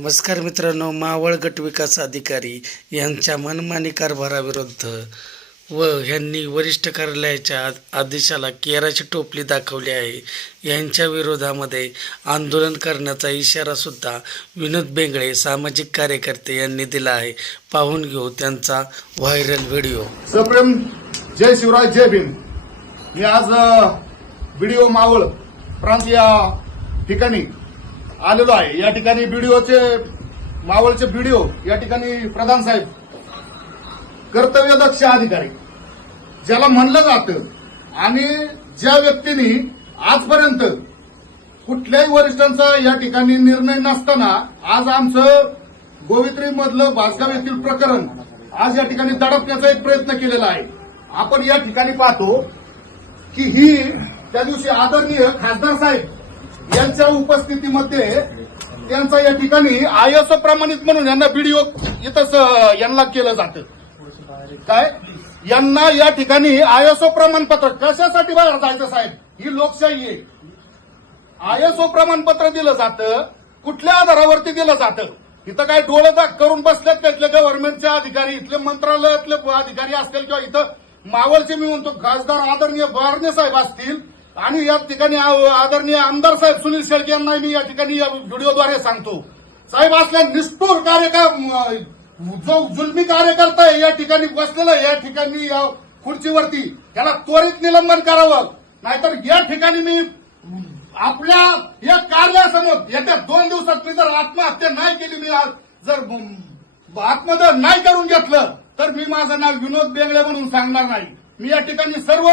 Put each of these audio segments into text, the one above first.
नमस्कार मित्रांनो, मावळ गट विकास अधिकारी यांच्या मनमानी कारभाराविरुद्ध व यांनी वरिष्ठ कार्यालयाच्या आदेशाला केराची टोपली दाखवली आहे. यांच्या विरोधामध्ये आंदोलन करण्याचा इशारा सुद्धा विनोद बेंगळे सामाजिक कार्यकर्ते यांनी दिला आहे. पाहून घेऊ त्यांचा व्हायरल व्हिडिओ. सप्रेम जय शिवराय जय भीम. मी आज व्हिडिओ मावळ प्रांत या ठिकाणी आलेलो आहे. या ठिकाणी मावळचे व्हिडिओ या ठिकाणी प्रधान साहेब कर्तव्यदक्ष अधिकारी ज्याला म्हणलं जातं आणि ज्या व्यक्तींनी आजपर्यंत कुठल्याही वरिष्ठांचा या ठिकाणी निर्णय नसताना आज आमचं गोवित्री मधलं भासगाव येथील प्रकरण आज या ठिकाणी दडपण्याचा एक प्रयत्न केलेला आहे. आपण या ठिकाणी पाहतो की ही त्या दिवशी आदरणीय खासदार साहेब यांच्या उपस्थितीमध्ये त्यांचा या ठिकाणी आयएसओ प्रमाणित म्हणून यांना व्हिडिओ इथंच यांना केलं जातं. काय यांना या ठिकाणी आयएसओ प्रमाणपत्र कशासाठी बाहेर जायचं साहेब? ही लोकशाही आहे. आयएसओ प्रमाणपत्र दिलं जातं कुठल्या आधारावरती दिलं जातं? इथं काय डोळे दाग करून बसल्यात का इथले गव्हर्नमेंटचे अधिकारी, इथले मंत्रालयातले अधिकारी असतील किंवा इथं मावळचे मी म्हणतो खासदार आदरणीय बारणे साहेब असतील आणि या ठिकाणी आदरणीय आमदार साहेब सुनील शेळके यांना मी या ठिकाणी या व्हिडिओद्वारे सांगतो, साहेब असल्या निष्ठुर जो जुलमी कार्यकर्ता आहे या ठिकाणी बसलेला या ठिकाणी या खुर्चीवरती त्याला त्वरित निलंबन करावं. नाहीतर या ठिकाणी मी आपल्या या कार्यासमोर येत्या 2 दिवसात मी जर आत्महत्या नाही केली, मी जर आत्महत्या नाही करून घेतलं तर मी माझं नाव विनोद बेंगळे म्हणून सांगणार नाही. मी या ठिकाणी सर्व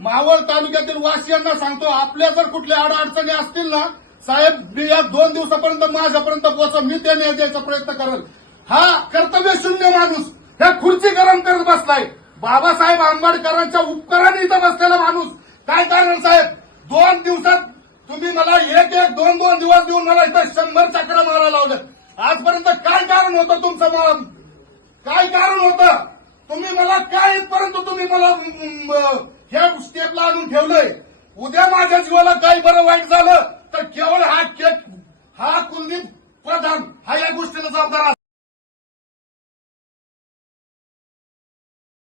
मावळ तालुक्यातील वासियांना सांगतो, आपल्या जर कुठल्या अडचणी असतील ना साहेब, मी या 2 दिवसापर्यंत माझ्यापर्यंत पोहोचा, मी ते न्याय द्यायचा प्रयत्न करेल. हा कर्तव्य शून्य माणूस ह्या खुर्ची गरम करत बसलाय. बाबासाहेब आंबेडकरांच्या उपकाराने इथं बसलेला माणूस काय कारण साहेब? 2 दिवसात तुम्ही मला एक 2 दिवस देऊन मला इथं 100 चक्र मारायला लावलं. आजपर्यंत काय कारण होतं तुमचं? काय कारण होतं? तुम्ही मला काय इथपर्यंत तुम्ही मला ह्या स्टेपला आणून ठेवलंय. उद्या माझ्या जीवाला काही बरं वाईट झालं तर केवळ हा कुलदीप प्रधान हा या गोष्टीला जबाबदार